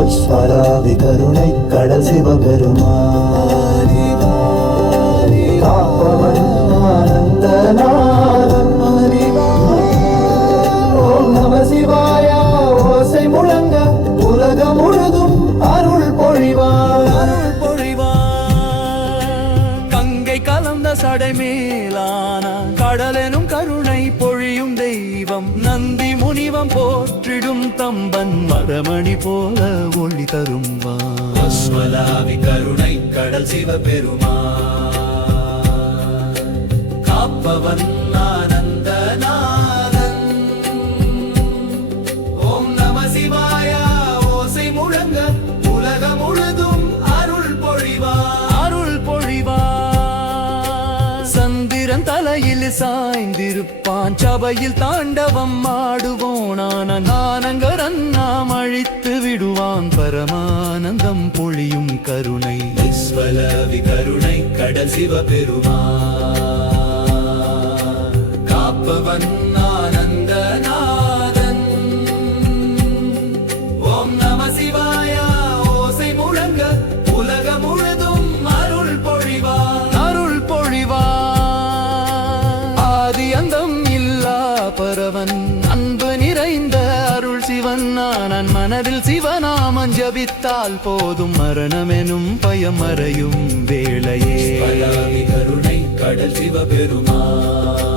பராவி கருணை கடல் சிவபெருமானி காப்பவன் ஆனந்தநாதன் ஓம் நம சிவாய ஓசை முழங்க உலகம் முழுதும் அருள் பொழிவார் கங்கை கலந்த சடை மேலான கடலெனும் கருணை பொழியும் தெய்வம் நந்தி முனிவம் போற்றிடும் தம்பன் மரமணி போல ஒளி தரும் அஸ்வலாவி கருணை கடல் சிவபெருமான் காப்பவன் ஆனந்தநாதன் ஓம் நம சிவாய ஓசை முழங்க உலகம் முழுதும் அருள் பொழிவார் சந்திரன் தலையில் சாய்ந்திருப்பான் சபையில் தாண்டவம் ஆடுவோனான நானங்கரன் நாம் அழித்து விடுவான் பரமானந்தம் பொழியும் கருணை அஸ்வலாவி கருணை கடல் சிவபெருமான் காப்பவன் ஆனந்தநாதன் ஓம் நம சிவாய ஓசை முழங்க உலகம் முழுதும் அருள் பொழிவார் ஆதி அந்தம் இல்லா பரவன் அன்பு நிறைந்த அருள் சிவன் நான் மனதில் சிவநாமம் ஜபித்தால் போதும் மரணமெனும் பயம் மறையும் வேளையே கருணை கடல் சிவபெருமான்